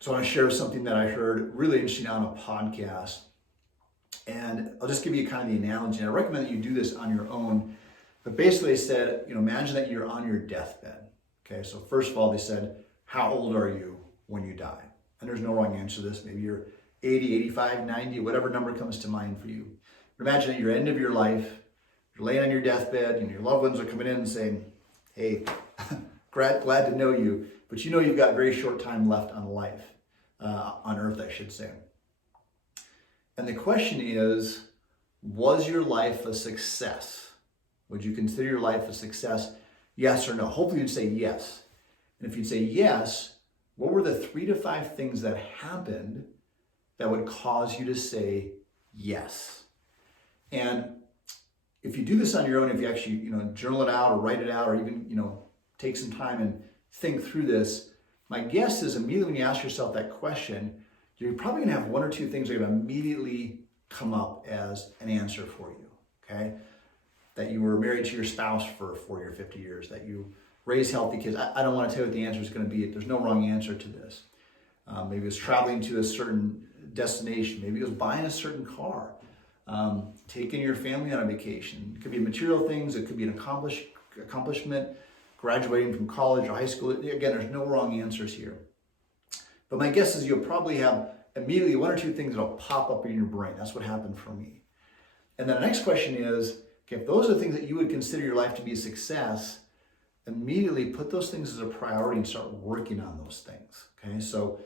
So I want to share something that I heard really interesting on a podcast. And I'll just give you kind of the analogy. And I recommend that you do this on your own. But basically they said, imagine that you're on your deathbed. Okay, so first of all, they said, how old are you when you die? And there's no wrong answer to this. Maybe you're 80, 85, 90, whatever number comes to mind for you. But imagine at your end of your life, you're laying on your deathbed and your loved ones are coming in and saying, hey, glad to know you, but you've got very short time left on life, on earth, I should say. And the question is, was your life a success? Would you consider your life a success? Yes or no? Hopefully you'd say yes. And if you'd say yes, what were the 3 to 5 things that happened that would cause you to say yes? And if you do this on your own, if you actually, journal it out or write it out or even, take some time and think through this, my guess is immediately when you ask yourself that question, you're probably going to have 1 or 2 things that are going to immediately come up as an answer for you, okay? That you were married to your spouse for 40 or 50 years, that you raised healthy kids. I don't want to tell you what the answer is going to be. There's no wrong answer to this. Maybe it was traveling to a certain destination. Maybe it was buying a certain car, taking your family on a vacation. It could be material things. It could be an accomplishment, graduating from college or high school. Again, there's no wrong answers here. But my guess is you'll probably have immediately 1 or 2 things that'll pop up in your brain. That's what happened for me. And then the next question is, okay, if those are the things that you would consider your life to be a success, immediately put those things as a priority and start working on those things, okay? So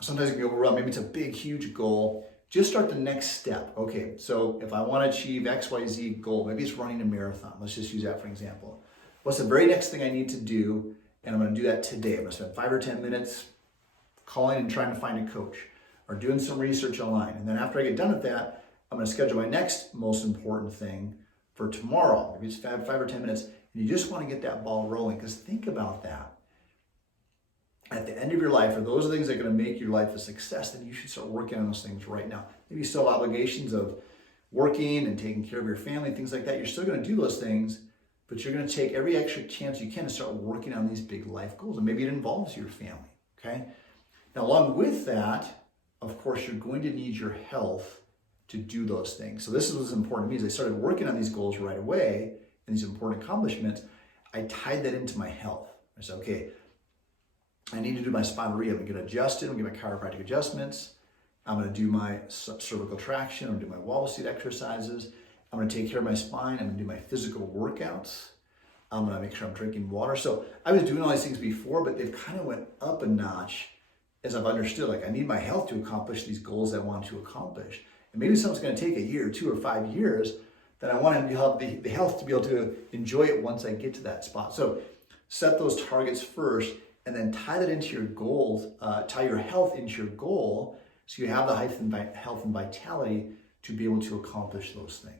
sometimes it can be overwhelmed. Maybe it's a big, huge goal. Just start the next step. Okay, so if I want to achieve XYZ goal, maybe it's running a marathon. Let's just use that for example. What's the very next thing I need to do? And I'm going to do that today. I'm going to spend 5 or 10 minutes calling and trying to find a coach or doing some research online. And then after I get done with that, I'm going to schedule my next most important thing for tomorrow. Maybe it's 5 or 10 minutes. And you just want to get that ball rolling, because think about that. At the end of your life, if those are the things that are going to make your life a success, then you should start working on those things right now. Maybe you still have obligations of working and taking care of your family, things like that. You're still going to do those things, but you're going to take every extra chance you can to start working on these big life goals. And maybe it involves your family, okay? Now, along with that, of course, you're going to need your health to do those things. So this is what's important to me. As I started working on these goals right away and these important accomplishments, I tied that into my health. I said, okay, I need to do my spinal rehab. I'm going to get adjusted. I'm going to get my chiropractic adjustments. I'm going to do my cervical traction. I'm going to do my wobble seat exercises. I'm going to take care of my spine. I'm going to do my physical workouts. I'm going to make sure I'm drinking water. So I was doing all these things before, but they've kind of went up a notch as I've understood. Like, I need my health to accomplish these goals I want to accomplish. And maybe something's going to take a year, 2 or 5 years, then I want to have the health to be able to enjoy it once I get to that spot. So set those targets first, and then tie that into your goals, tie your health into your goal, so you have the health and vitality to be able to accomplish those things.